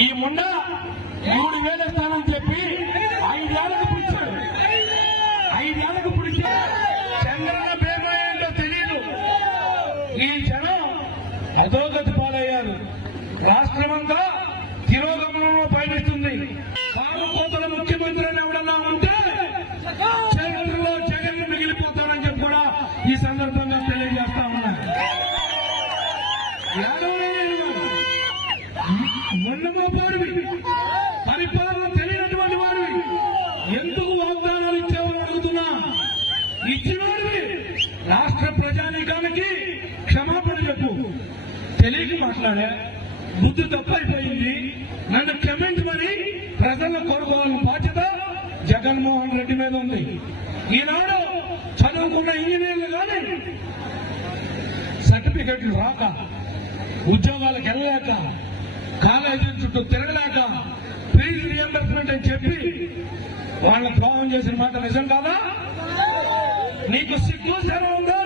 ఈ ముండ 3,000 స్థానం చెప్పి 5 ఏళ్లకు పుడిచాడు. 5 ఏళ్లకు పుడిచాడు. చంద్రన ప్రేమ ఏంటో తెలియదు. ఈ జనం అధోగతి పాలయ్యారు. రాష్ట్రమంతా తిరోగమనంలో పయనిస్తుంది. కారు కోతల ముఖ్యమంత్రి అని ఎవడన్నా ఉంటే చరిత్రలో జగన్ మిగిలిపోతారని చెప్పి కూడా ఈ సందర్భంగా తెలియజేస్తా ఉన్నా. మొన్నమోపాడివి, పరిపాలన తెలియనటువంటి వాడివి, ఎందుకు వాగ్దానాలు ఇచ్చేవారు అడుగుతున్నా. ఇచ్చినోడివి రాష్ట్ర ప్రజానీకానికి క్షమాపణ చెప్పు. తెలియక మాట్లాడే బుద్ధి తప్పైపోయింది. నన్ను క్షమించమని ప్రజలను కోరుకోవాలని బాధ్యత జగన్మోహన్ రెడ్డి మీద ఉంది. ఈనాడు చదువుకున్న ఇంజనీర్లు కానీ సర్టిఫికెట్లు రాక, ఉద్యోగాలకు వెళ్ళలేక, కాలేజీల చుట్టూ తిరగలేక, ఫీజు రియంబర్స్మెంట్ అని చెప్పి వాళ్ళ ద్రోహం చేసిన మాట నిజం కాదా? నీకు సిగ్గు శరం ఉందా?